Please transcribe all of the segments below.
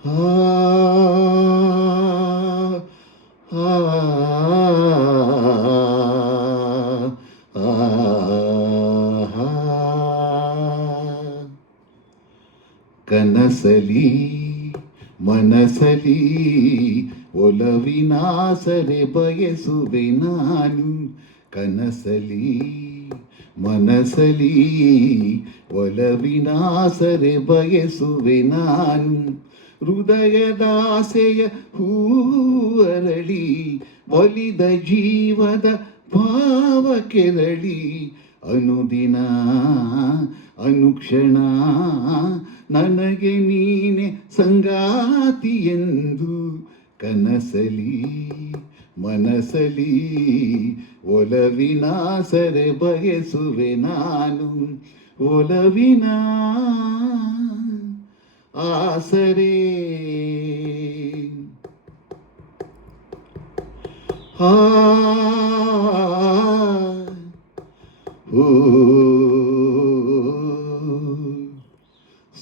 ಆ ಆ ಕನಸಲಿ ಮನಸಲಿ ಒಲವಿನಾಸರೆ ಬಯಸುವೆ ನಾನು. ಕನಸಲಿ ಮನಸಲಿ ಒಲವಿನಾಸರೆ ಬಯಸುವೆ ನಾನು. ಹೃದಯದಾಸೆಯ ಹೂವರಳಿ ಒಲಿದ ಜೀವದ ಭಾವ ಕೆರಳಿ ಅನುದಿನ ಅನುಕ್ಷಣ ನನಗೆ ನೀನೆ ಸಂಗಾತಿ ಎಂದು. ಕನಸಲಿ ಮನಸಲಿ ಒಲವಿನಾಸರೆ ಬಯಸುವೆ ನಾನು. ಒಲವಿನ ಆಸರೆ ಆ ಓ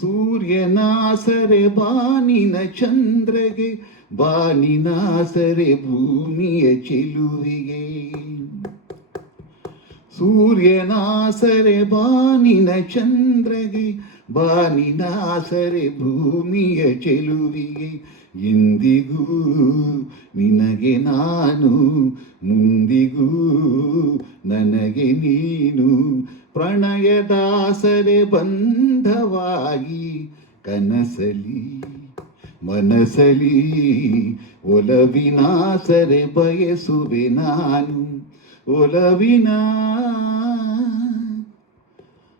ಸೂರ್ಯನಾಸರೆ ಬಾನಿನ ಚಂದ್ರಗೆ, ಬಾನಿನಾಸರೆ ಭೂಮಿಯ ಚೆಲುವಿಗೆ. ಸೂರ್ಯನಾಸರೆ ಬಾನಿನ ಚಂದ್ರಗೆ, ಬಾನಿನಾಸರೆ ಭೂಮಿಯ ಚೆಲುವಿಗೆ. ಎಂದಿಗೂ ನಿನಗೆ ನಾನು, ಮುಂದಿಗೂ ನನಗೆ ನೀನು. ಪ್ರಣಯದಾಸರೆ ಬಂಧವಾಗಿ ಕನಸಲಿ ಮನಸಲಿ ಒಲವಿನಾಸರೆ ಬಯಸುವೆ ನಾನು. ಒಲವಿನ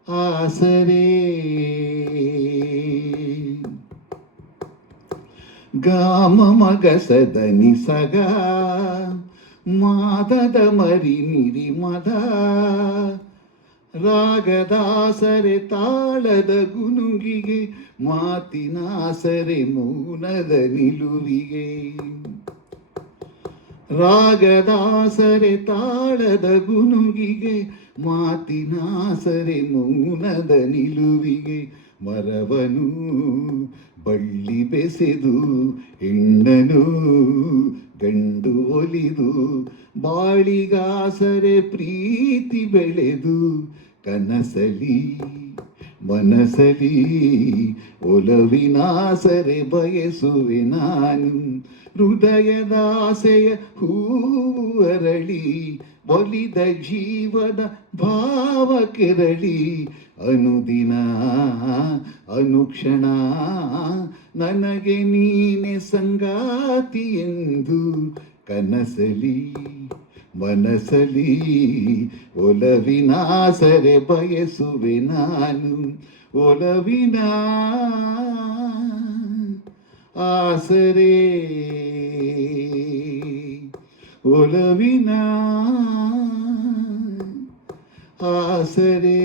ಆಸರೆ ಗಾಮ ಮಗಸದ ನಿಸಗ ಮಾದದ ಮರಿ ನಿರಿ ಮದ. ರಾಗದಾಸರೆ ತಾಳದ ಗುನುಗಿಗೆ, ಮಾತಿನಾಸರೆ ಮೌನದ ನಿಲುವಿಗೆ. ರಾಗದಾಸರೆ ತಾಳದ ಗುನುಗಿಗೆ, ಮಾತಿನಾಸರೆ ಮೌನದ ನಿಲುವಿಗೆ. ಮರವನು ಬಳ್ಳಿ ಬೆಸೆದು, ಹೆಣ್ಣನು ಗಂಡು ಒಲಿದು, ಬಾಳಿಗಾಸರೆ ಪ್ರೀತಿ ಬೆಳೆದು. ಕನಸಲಿ ಮನಸಲಿ ಒಲವಿನಾಸರೆ ಬಯಸುವೆ ನಾನು. ಹೃದಯದಾಸೆಯ ಹೂವರಳಿ ಒಲಿದ ಜೀವದ ಭಾವ ಕೆರಳಿ ಅನುದಿನ ಅನುಕ್ಷಣ ನನಗೆ ನೀನೆ ಸಂಗಾತಿ ಎಂದು. ಕನಸಲಿ ಮನಸಲಿ ಒಲವಿನಾಸರೆ ಬಯಸುವೆ ನಾನು. ಒಲವಿನ ಆಸರೆ ಒಲವಿನ ಆಸರೆ.